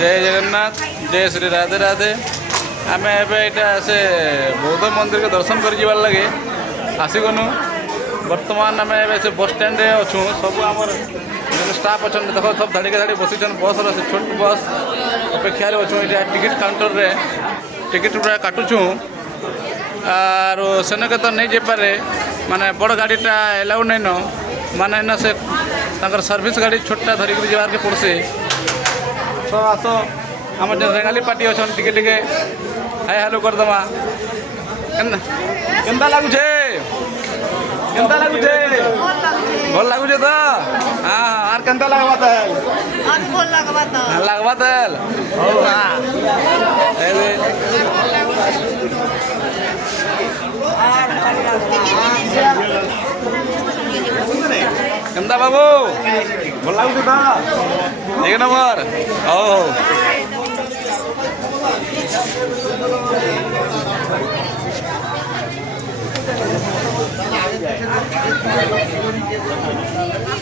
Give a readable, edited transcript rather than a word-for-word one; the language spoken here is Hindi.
जय जगन्नाथ जय श्री राधे राधे आम एटा से बौद्ध मंदिर के दर्शन कर जीवार लगे आसीगनु बर्तमान आम से बस स्टैंड अच्छू सब आम स्टाफ अच्छा देख सब धाड़ी धाड़ी बसी बस से छोट बस अपेक्षा अच्छू ये टिकेट काउंटर रे टिकेट पूरा काटुछू आर सेन के तो नहीं जापे माने बड़ गाड़ीटा एलाउ नहीं न माने न से सर्विस गाड़ी छोटा धरिक जबार के पड़से सब आस आम रेंगाली पार्टी अच्छा टिके टिके हाय हेलो करदमा केन्ता लगुचे केन्ता लगुचे भल लगुचे तो हाँ आर केन्ता लगवा तेल लगवा तेल केन्ता बाबू भल लगुचे तो एक नंबर ओ